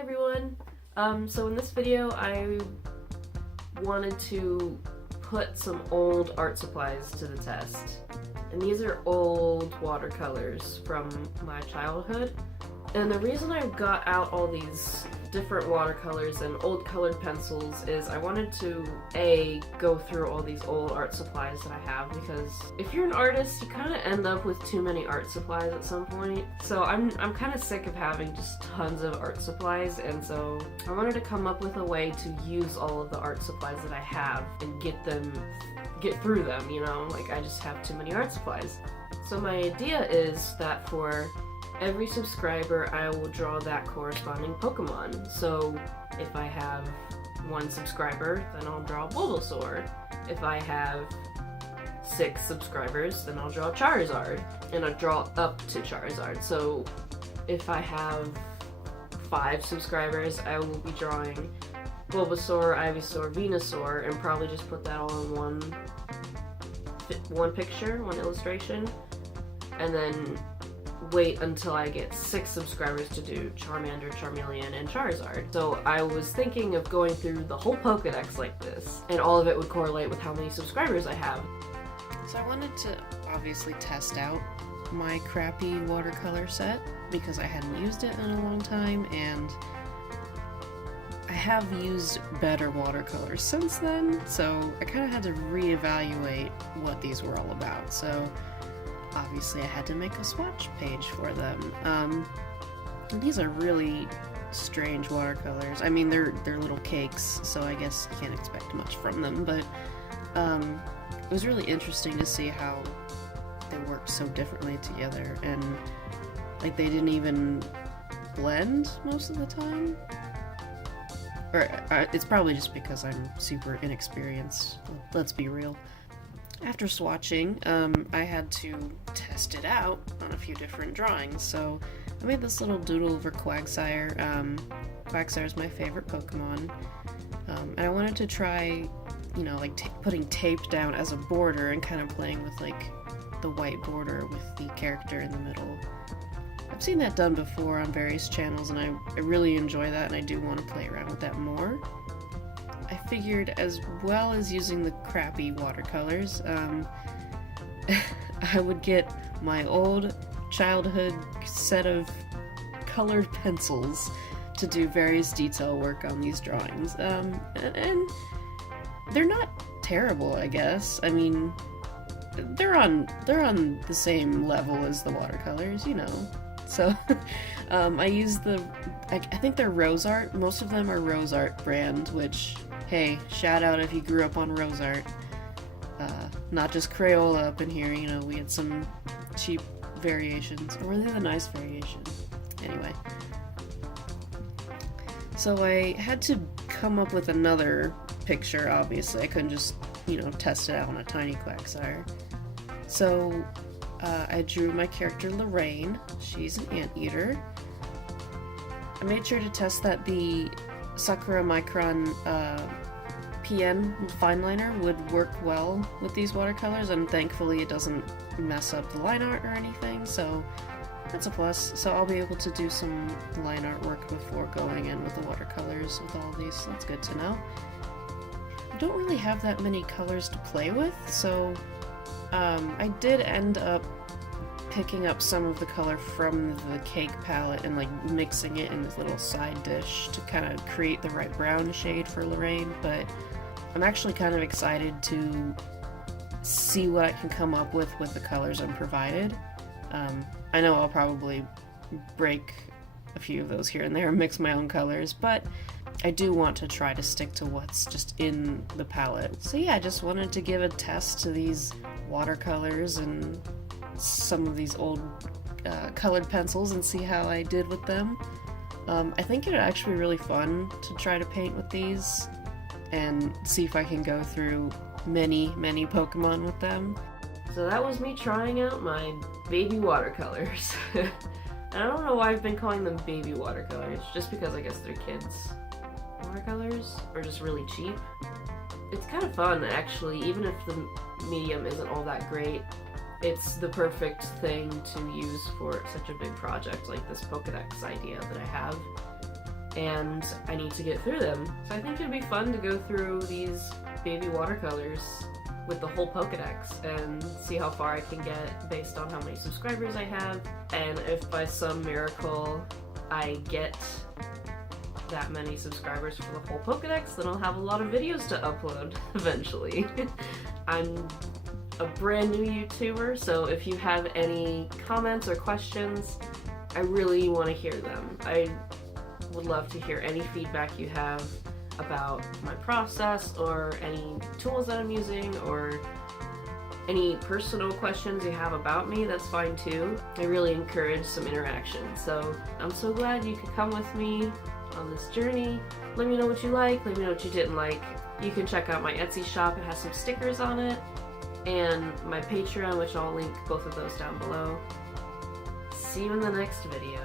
Hi everyone! So in this video I wanted to put some old art supplies to the test. And these are old watercolors from my childhood. And the reason I got out all these different watercolors and old colored pencils is I wanted to go through all these old art supplies that I have, because if you're an artist you kind of end up with too many art supplies at some point. So I'm kind of sick of having just tons of art supplies, and so I wanted to come up with a way to use all of the art supplies that I have and get through them, you know? Like, I just have too many art supplies. So my idea is that for every subscriber I will draw that corresponding Pokemon. So if I have 1 subscriber, then I'll draw Bulbasaur. If I have 6 subscribers, then I'll draw Charizard. And I'll draw up to Charizard. So if I have 5 subscribers, I will be drawing Bulbasaur, Ivysaur, Venusaur, and probably just put that all in one picture, one illustration, and then wait until I get 6 subscribers to do Charmander, Charmeleon, and Charizard. So I was thinking of going through the whole Pokedex like this, and all of it would correlate with how many subscribers I have. So I wanted to obviously test out my crappy watercolor set because I hadn't used it in a long time, and I have used better watercolors since then, so I kind of had to reevaluate what these were all about. So obviously I had to make a swatch page for them. And these are really strange watercolors. I mean, they're little cakes, so I guess you can't expect much from them, but it was really interesting to see how they worked so differently together, and like they didn't even blend most of the time. Or it's probably just because I'm super inexperienced, let's be real. After swatching, I had to test it out on a few different drawings, so I made this little doodle for Quagsire. Quagsire is my favorite Pokemon, and I wanted to try, you know, like putting tape down as a border and kind of playing with like the white border with the character in the middle. I've seen that done before on various channels, and I really enjoy that, and I do want to play around with that more. I figured, as well as using the crappy watercolors, I would get my old childhood set of colored pencils to do various detail work on these drawings. And they're not terrible, I guess. I mean, they're on the same level as the watercolors, you know. So I use I think they're Rose Art. Most of them are Rose Art brand, which, hey, shout out if you grew up on Rose Art. Not just Crayola up in here, you know, we had some cheap variations. Or were they the nice variation? Anyway. So I had to come up with another picture, obviously. I couldn't just, you know, test it out on a tiny Quagsire. So I drew my character Lorraine. She's an anteater. I made sure to test that the Sakura Micron PN fine liner would work well with these watercolors, and thankfully it doesn't mess up the line art or anything, so that's a plus. So I'll be able to do some line art work before going in with the watercolors with all these, so that's good to know. I don't really have that many colors to play with, so I did end up picking up some of the color from the cake palette and like mixing it in this little side dish to kind of create the right brown shade for Lorraine, but I'm actually kind of excited to see what I can come up with the colors I'm provided. I know I'll probably break a few of those here and there and mix my own colors, but I do want to try to stick to what's just in the palette. So yeah, I just wanted to give a test to these watercolors and some of these old colored pencils and see how I did with them. I think it'd actually be really fun to try to paint with these and see if I can go through many Pokemon with them. So that was me trying out my baby watercolors. And I don't know why I've been calling them baby watercolors, just because I guess they're kids' watercolors, or just really cheap. It's kind of fun, actually, even if the medium isn't all that great. It's the perfect thing to use for such a big project like this Pokedex idea that I have. and I need to get through them. So I think it'd be fun to go through these baby watercolors with the whole Pokedex and see how far I can get based on how many subscribers I have, and if by some miracle I get that many subscribers for the whole Pokedex, then I'll have a lot of videos to upload eventually. I'm a brand new YouTuber, so if you have any comments or questions, I really want to hear them. I would love to hear any feedback you have about my process, or any tools that I'm using, or any personal questions you have about me. That's fine too. I really encourage some interaction, so I'm so glad you could come with me on this journey. Let me know what you like, let me know what you didn't like. You can check out my Etsy shop, it has some stickers on it, and my Patreon, which I'll link both of those down below. See you in the next video.